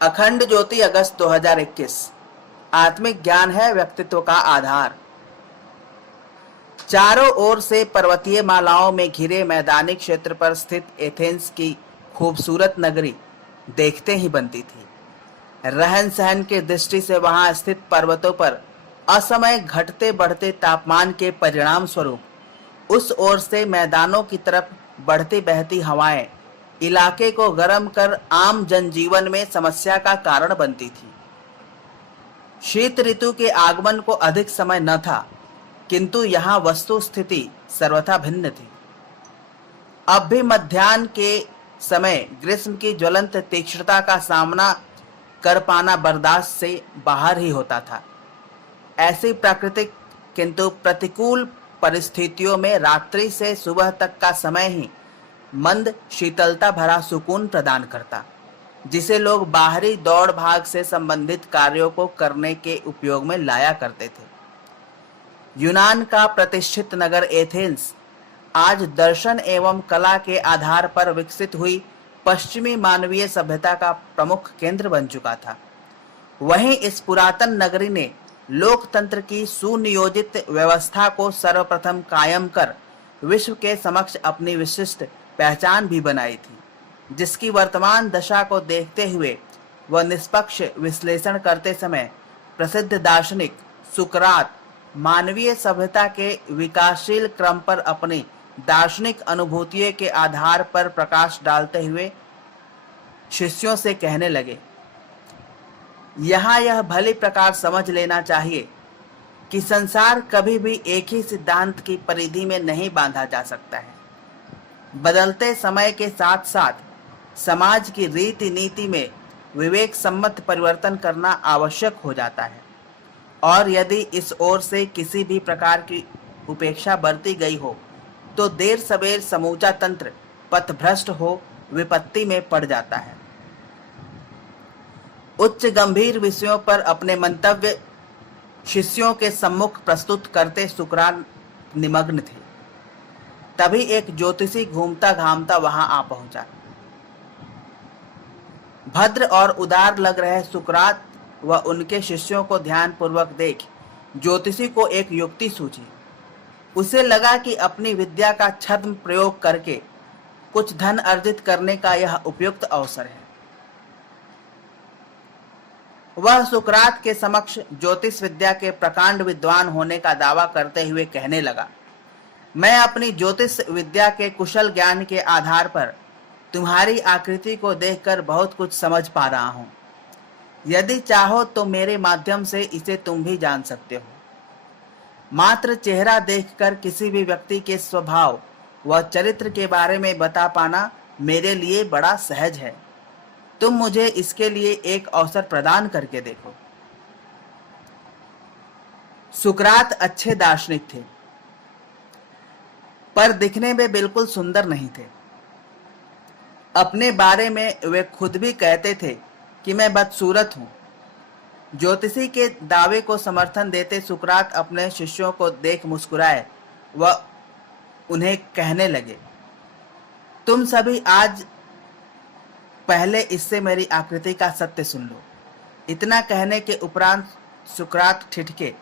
अखंड ज्योति अगस्त 2021। आत्मिक ज्ञान है व्यक्तित्व का आधार। चारों ओर से पर्वतीय मालाओं में घिरे मैदानी क्षेत्र पर स्थित एथेंस की खूबसूरत नगरी देखते ही बनती थी। रहन सहन की दृष्टि से वहां स्थित पर्वतों पर असमय घटते बढ़ते तापमान के परिणाम स्वरूप उस ओर से मैदानों की तरफ बढ़ती बहती हवाएं इलाके को गर्म कर आम जनजीवन में समस्या का कारण बनती थी। शीत ऋतु के आगमन को अधिक समय न था, किंतु यहाँ वस्तु स्थिति सर्वथा भिन्न थी। अब भी मध्याह्न के समय ग्रीष्म की ज्वलंत तीक्ष्णता का सामना कर पाना बर्दाश्त से बाहर ही होता था। ऐसी प्राकृतिक किंतु प्रतिकूल परिस्थितियों में रात्रि से सुबह तक का समय ही मंद शीतलता भरा सुकून प्रदान करता, जिसे लोग बाहरी दौड़ भाग से संबंधित कार्यों को करने के उपयोग में लाया करते थे। यूनान का प्रतिष्ठित नगर एथेंस आज दर्शन एवं कला के आधार पर विकसित हुई पश्चिमी मानवीय सभ्यता का प्रमुख केंद्र बन चुका था। वहीं इस पुरातन नगरी ने लोकतंत्र की सुनियोजित व्यवस्था को सर्वप्रथम कायम कर विश्व के समक्ष अपनी विशिष्ट पहचान भी बनाई थी, जिसकी वर्तमान दशा को देखते हुए वह निष्पक्ष विश्लेषण करते समय प्रसिद्ध दार्शनिक सुकरात मानवीय सभ्यता के विकासशील क्रम पर अपनी दार्शनिक अनुभूतियों के आधार पर प्रकाश डालते हुए शिष्यों से कहने लगे, यहाँ यह भली प्रकार समझ लेना चाहिए कि संसार कभी भी एक ही सिद्धांत की परिधि में नहीं बांधा जा सकता है। बदलते समय के साथ साथ समाज की रीति नीति में विवेक सम्मत परिवर्तन करना आवश्यक हो जाता है, और यदि इस ओर से किसी भी प्रकार की उपेक्षा बरती गई हो तो देर सवेर समूचा तंत्र पथभ्रष्ट हो विपत्ति में पड़ जाता है। उच्च गंभीर विषयों पर अपने मंतव्य शिष्यों के सम्मुख प्रस्तुत करते सुकरात निमग्न थे। तभी एक ज्योतिषी घूमता घामता वहां आ पहुंचा। भद्र और उदार लग रहे सुकरात व उनके शिष्यों को ध्यानपूर्वक देख ज्योतिषी को एक युक्ति सूझी। उसे लगा कि अपनी विद्या का छद्म प्रयोग करके कुछ धन अर्जित करने का यह उपयुक्त अवसर है। वह सुकरात के समक्ष ज्योतिष विद्या के प्रकांड विद्वान होने का दावा करते हुए कहने लगा, मैं अपनी ज्योतिष विद्या के कुशल ज्ञान के आधार पर तुम्हारी आकृति को देखकर बहुत कुछ समझ पा रहा हूं। यदि चाहो तो मेरे माध्यम से इसे तुम भी जान सकते हो। मात्र चेहरा देखकर किसी भी व्यक्ति के स्वभाव व चरित्र के बारे में बता पाना मेरे लिए बड़ा सहज है। तुम मुझे इसके लिए एक अवसर प्रदान करके देखो। सुकरात अच्छे दार्शनिक थे, पर दिखने में बिल्कुल सुंदर नहीं थे। अपने बारे में वे खुद भी कहते थे कि मैं बदसूरत हूं। ज्योतिषी के दावे को समर्थन देते सुकरात अपने शिष्यों को देख मुस्कुराए व उन्हें कहने लगे, तुम सभी आज पहले इससे मेरी आकृति का सत्य सुन लो। इतना कहने के उपरांत सुकरात ठिठके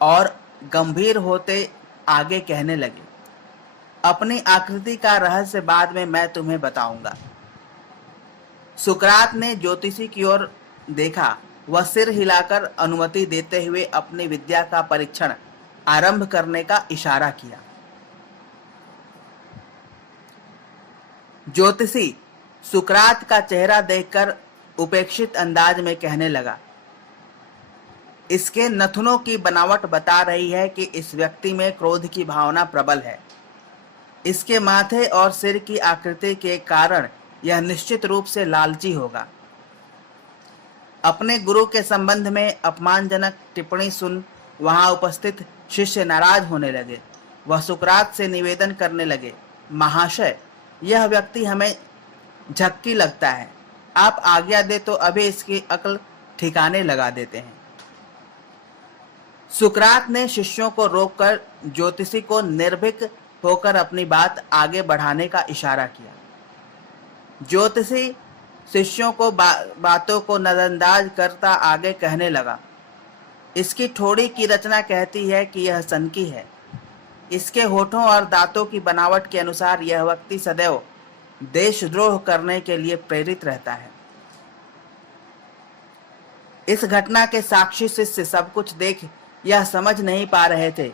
और गंभीर होते आगे कहने लगे, अपनी आकृति का रहस्य बाद में मैं तुम्हें बताऊंगा। सुकरात ने ज्योतिषी की ओर देखा, वह सिर हिलाकर अनुमति देते हुए अपनी विद्या का परीक्षण आरंभ करने का इशारा किया। ज्योतिषी सुकरात का चेहरा देखकर उपेक्षित अंदाज में कहने लगा, इसके नथुनों की बनावट बता रही है कि इस व्यक्ति में क्रोध की भावना प्रबल है। इसके माथे और सिर की आकृति के कारण यह निश्चित रूप से लालची होगा। अपने गुरु के संबंध में अपमानजनक टिप्पणी सुन वहां उपस्थित शिष्य नाराज होने लगे। वह सुकरात से निवेदन करने लगे, महाशय, यह व्यक्ति हमें झक्की लगता है। आप आज्ञा दे तो अभी इसकी अक्ल ठिकाने लगा देते हैं। सुकरात ने शिष्यों को रोककर ज्योतिषी को निर्भीक होकर अपनी बात आगे बढ़ाने का इशारा किया। ज्योतिषी शिष्यों को बातों को नजरअंदाज करता आगे कहने लगा, इसकी ठोड़ी की रचना कहती है कि यह सनकी है। इसके होठों और दांतों की बनावट के अनुसार यह व्यक्ति सदैव देशद्रोह करने के लिए प्रेरित रहता है। इस घटना के साक्षी शिष्य सब कुछ देख यह समझ नहीं पा रहे थे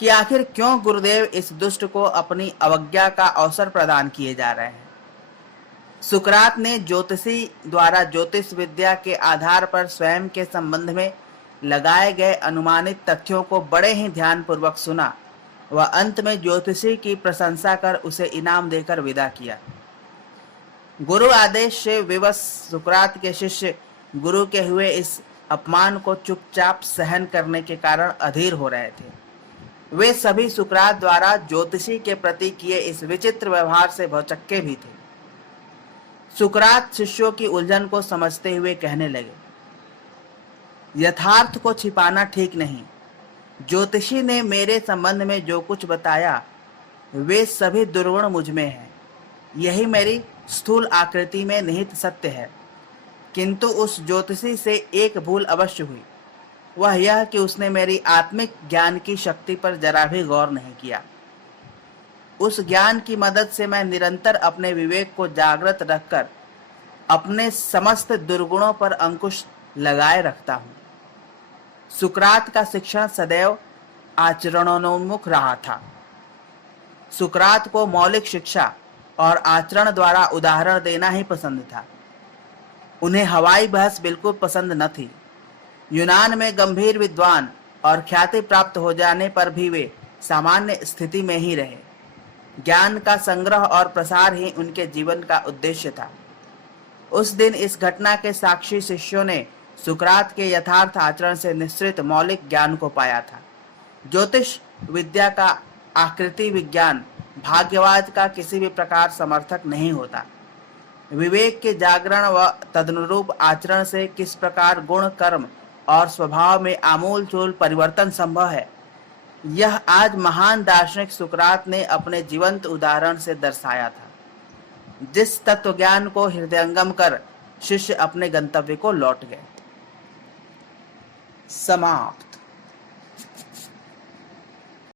कि आखिर क्यों गुरुदेव इस दुष्ट को अपनी अवज्ञा का अवसर प्रदान किए जा रहे हैं। सुकरात ने ज्योतिषी द्वारा ज्योतिष विद्या के आधार पर स्वयं के संबंध में लगाए गए अनुमानित तथ्यों को बड़े ही ध्यानपूर्वक सुना व अंत में ज्योतिषी की प्रशंसा कर उसे इनाम देकर विदा किया। गुरु आदेश से विवश सुकरात के शिष्य गुरु के हुए इस अपमान को चुपचाप सहन करने के कारण अधीर हो रहे थे। वे सभी सुकरात द्वारा ज्योतिषी के प्रति किए इस विचित्र व्यवहार से भौचक्के भी थे। सुकरात शिष्यों की उलझन को समझते हुए कहने लगे, यथार्थ को छिपाना ठीक नहीं। ज्योतिषी ने मेरे संबंध में जो कुछ बताया वे सभी दुर्गुण मुझ में हैं। यही मेरी स्थूल आकृति में निहित सत्य है। किंतु उस ज्योतिषी से एक भूल अवश्य हुई, वह यह कि उसने मेरी आत्मिक ज्ञान की शक्ति पर जरा भी गौर नहीं किया। उस ज्ञान की मदद से मैं निरंतर अपने विवेक को जागृत रखकर अपने समस्त दुर्गुणों पर अंकुश लगाए रखता हूँ। सुकरात का शिक्षण सदैव आचरणोन्मुख रहा था। सुकरात को मौलिक शिक्षा और आचरण द्वारा उदाहरण देना ही पसंद था। उन्हें हवाई बहस बिल्कुल पसंद न थी। यूनान में गंभीर विद्वान और ख्याति प्राप्त हो जाने पर भी वे सामान्य स्थिति में ही रहे। ज्ञान का संग्रह और प्रसार ही उनके जीवन का उद्देश्य था। उस दिन इस घटना के साक्षी शिष्यों ने सुकरात के यथार्थ आचरण से निश्चित मौलिक ज्ञान को पाया था। ज्योतिष विद्या का आकृति विज्ञान भाग्यवाद का किसी भी प्रकार समर्थक नहीं होता। विवेक के जागरण व तदनुरूप आचरण से किस प्रकार गुण, कर्म और स्वभाव में आमूल चूल परिवर्तन संभव है, यह आज महान दार्शनिक सुकरात ने अपने जीवंत उदाहरण से दर्शाया था। जिस तत्व ज्ञान को हृदयंगम कर शिष्य अपने गंतव्य को लौट गए। समाप्त।